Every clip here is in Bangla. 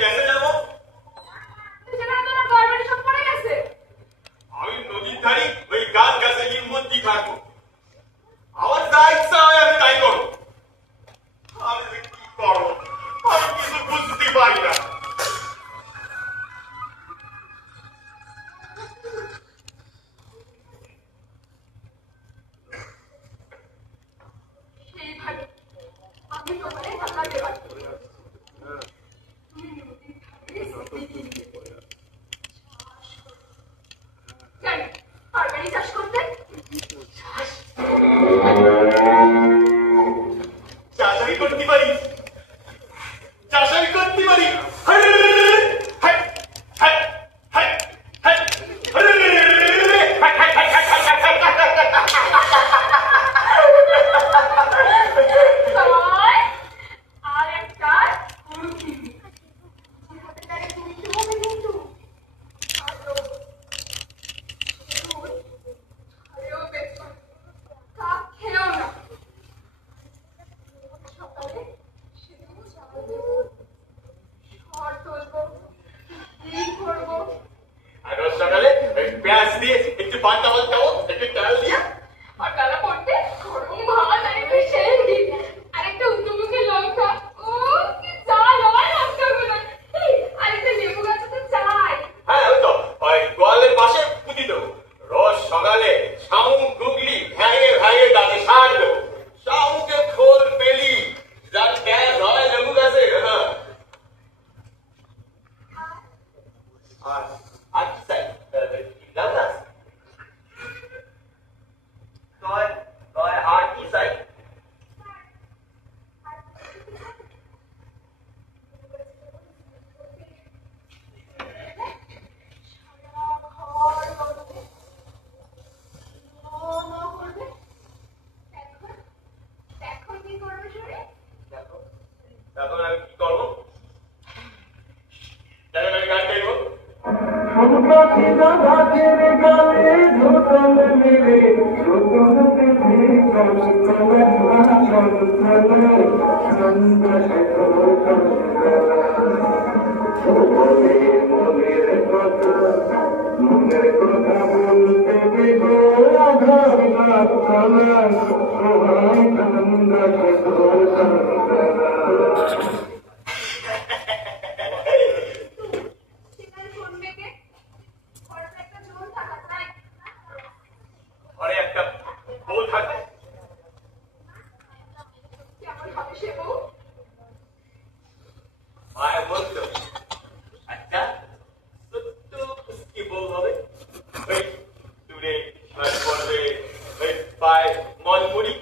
কেসে যাবো? সেটা তো না গড়বড়ি সব পড়ে গেছে। দিয়ে একটু পান্তা ভাত খাবো, একটু ডাল দিয়ে আর ডালা পড়তে গরম ভাত আর একটু সেন্ডি আর একটা উত্তমুখী লঙ্কা। ও কি চাল হয় লঙ্কাগুলো। আর একটা লেবু গাছ তো চাই। হ্যাঁ ওই তো ওই গোয়ালের পাশে পুঁতি দেবো। রোজ সকালে শামুক গুগলি ভ্যাঙে ভ্যাঙে গাছে সার দেবো। শামুকে খোল পেলি যা গ্যাস হয় লেবু গাছে। আর আর কি চাই? লাউ গাছ আর কি চাই? এখন আমি কি করবো? এখন আমি গান গাইবো। ঘরে একটা বউ থাকে, কেমন হবে সে বউ? মায়ের বলতো একটা ছোট্ট কুস্তি বউ হবে। ওই দূরে সীমায় পড়বে, ওই পায়ে মলমুড়ি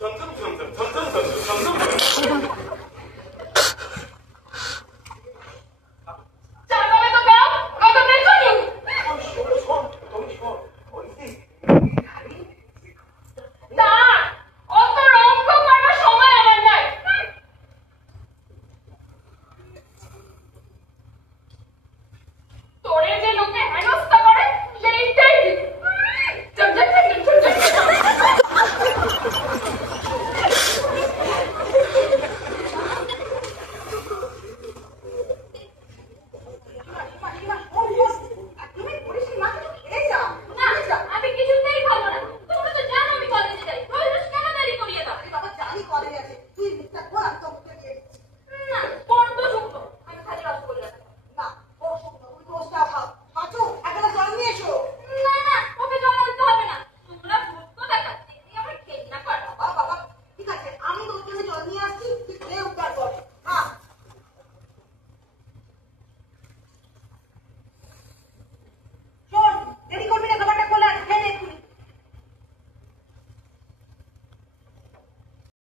ঝমঝম ঝমঝম ঝমঝম ঝমঝম ঝমঝম ঝমঝম। চাল কবে তো দাও, কত বের করুন। শোন তুমি শোন, ওই যে না, অত রঙ্গ করার সময় আমার নাই। তোরে যে